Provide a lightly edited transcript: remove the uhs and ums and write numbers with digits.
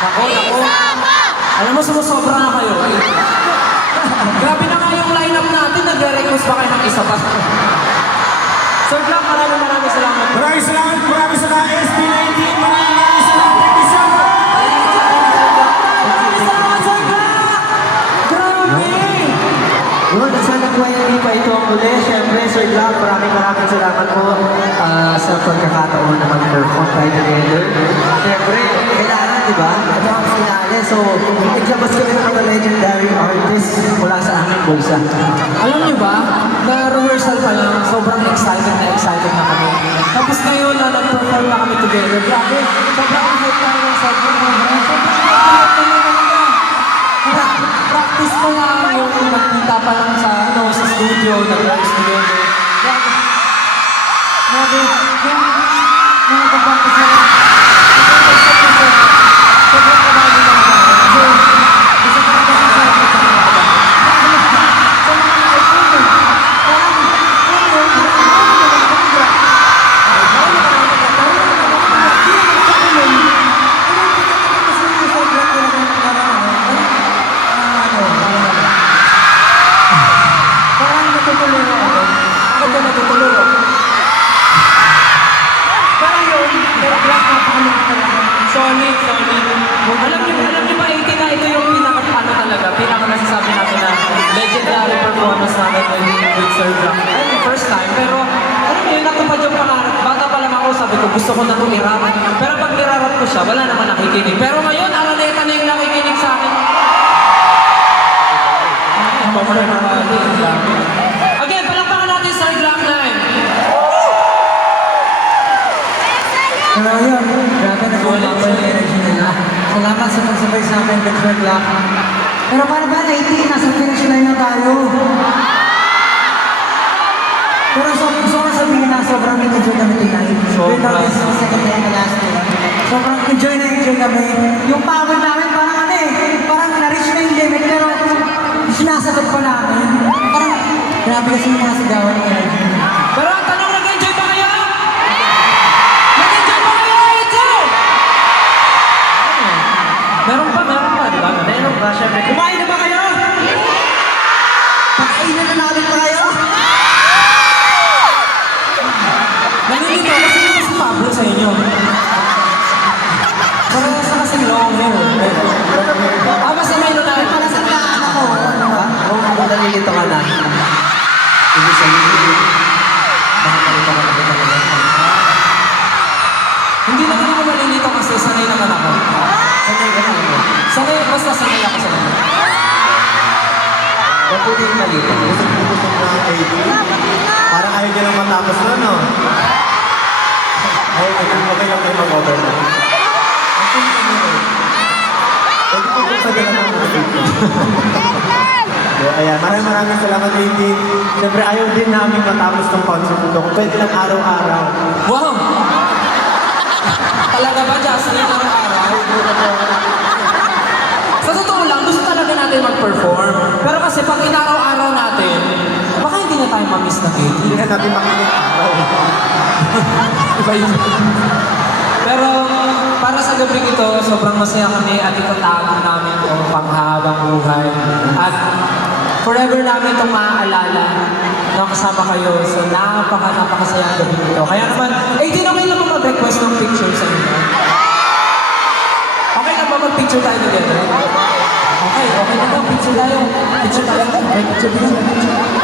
Nako, nako. Alam mo, sumusobra na kayo. Grabe na nga yung lineup natin. Nagre-request pa kayo ng isa pa. Sir Black, maraming salamat. Maraming salamat SB19. Maraming salamat. Thank you so much. Sir Black! Grabe! Yun, sana po ay pa ito ang muli. Siyempre, Sir Black, maraming salamat po sa pagkakataon na mag-perform tayo together. Siyempre, kailangan, di ba? Ito ang finale. So, itlabas kami ng mga legendary artists mula sa aming bulsa. Alam niyo ba, na-rehearsal pa lang, sobrang excited na kami. Tapos ngayon na nag-perform na kami together. Grabe, sobrang hype tayo ng sobrang practice ko lang yung nagkita pa lang sa studio, nag-rehearse together. Grabe, yung nag-practice na lang. Sobrang kabali na naman. Kasi gusto ko na kasi sa Alam niyo ba, 80 na ito yung pinaka-nasasabi natin na legendary performance namin with Sir Black. First time, pero alam niyo, natupad yung pangarap. Bata pa lang ako, sabi ko, gusto ko na itong i-rap. Pero pag nirarap ko siya, wala naman nakikinig. Pero ngayon, Araneta na yung nakikinig sa akin. Again, palakpakan natin Sir Black 9. Pero yun, grabe na po lang yung energy nila. Salamat sa pag-surprise namin with Sir Black. Pero para ba, 18, nasa finish line na tayo. Pero gusto ko sabihin na sobrang enjoy kami tonight. Sobra. Sa second day na last day. Sobrang enjoy kami. Yung power namin parang na-reach na yung limit, pero sinasagot pa namin. Parang grabe kasi yung mga sigawan ng energy. Pero ang tanong, nag-enjoy ba kayo? Nag-enjoy ba kayo? Ito! Meron pa, di ba? Meron ba? Siyempre. Kumain na ba kayo? Pakainan na natin pa kayo? Nalilito kasi yung si Pablo sa inyo. Parang sa kasing long hair. Basta may lunay. Para sa taan ako. Ano ba? Kung nalilito ka na. Ibig sabihin. Nakakalito ka na ba talaga? Hindi naman ako malilito kasi sanay naman ako. Sanay ka na ako. Basta sanay ako sa inyo. Ba't po din malito? Gusto na 80. Parang ayaw niya lang matapos na, no? Okay lang kayo mag-over na. Pwede po kung sa gano'n ang ayan, maraming salamat, Lady. Siyempre, ayaw din namin matapos ng concert ito. Kung pwede lang araw-araw. Wow! Talaga ba, Jocelyn, araw-araw? Sa totoo lang, gusto talaga natin mag-perform. Pero kasi pag inaraw-araw natin, baka hindi na tayo mamiss na Katie. Hindi na natin makinig araw. Iba yun. Pero para sa gabi ito, sobrang masaya kami at itatago namin itong panghabang buhay. At forever namin itong maaalala na kasama kayo. So napakasaya ang gabi ito. Kaya naman, okay lang ba mag-request ng picture sa inyo? Okay lang ba mag-picture tayo together? Okay na ba? Picture tayo. Picture tayo. Okay, picture tayo.